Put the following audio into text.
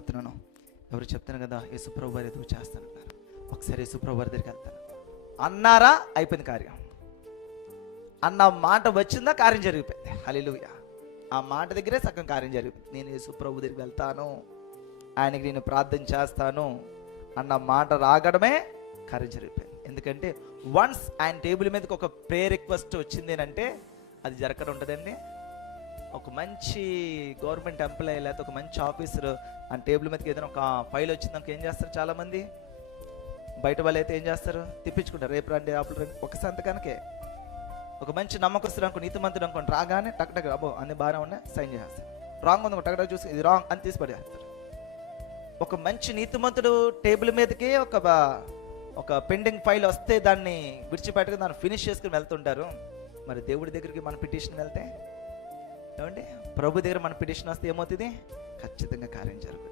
చేయబోతున్నాను. ఎవరు చెప్తాను కదా యేసుప్రభు వారు ఏదో చేస్తానన్నారు. ఒకసారి యేసుప్రభు వారి దగ్గరికి వెళ్తాను అన్నారా, అయిపోయింది కార్యం. అన్న మాట వచ్చిందా, కార్యం జరిగిపోయింది. హల్లెలూయా. ఆ మాట దగ్గరే సగం కార్యం జరిగిపోయింది. నేను యేసుప్రభు దగ్గరికి వెళ్తాను, ఆయనకి నేను ప్రార్థన చేస్తాను అన్న మాట రాగడమే కార్యం జరిగిపోయింది. ఎందుకంటే వన్స్ ఆయన టేబుల్ మీదకి ఒక ప్రేయర్ రిక్వెస్ట్ వచ్చింది అంటే అది జరగడం ఉంటుందండి. ఒక మంచి గవర్నమెంట్ ఎంప్లాయీ లేకపోతే ఒక మంచి ఆఫీసర్ ఆ టేబుల్ మీదకి ఏదైనా ఒక ఫైల్ వచ్చిందాక ఏం చేస్తారు, చాలామంది బయట వాళ్ళు అయితే ఏం చేస్తారు, తిప్పించుకుంటారు. రేపు రండి, అప్పుడు రండి. ఒక సంతకానికే ఒక మంచి నమ్మకస్తుడు అనుకో, నీతిమంతుడు అనుకోండి, రాగానే టక్ టక్ అబ్బో అన్ని బాగానే ఉన్నాయి సైన్ చేస్తారు. రాంగ్ ఉంది టక్ టక్ చూసి ఇది రాంగ్ అని తీసి పడేస్తారు. ఒక మంచి నీతిమంతుడు టేబుల్ మీదకి ఒక పెండింగ్ ఫైల్ వస్తే దాన్ని విడిచిపెట్టుకుని దాన్ని ఫినిష్ చేసుకుని వెళ్తుంటారు. మరి దేవుడి దగ్గరికి మన పిటిషన్ వెళ్తే ఏమండి, ప్రభు దగ్గర మన పిటిషన్ వస్తే ఏమవుతుంది, ఖచ్చితంగా కార్యం జరుగుతుంది.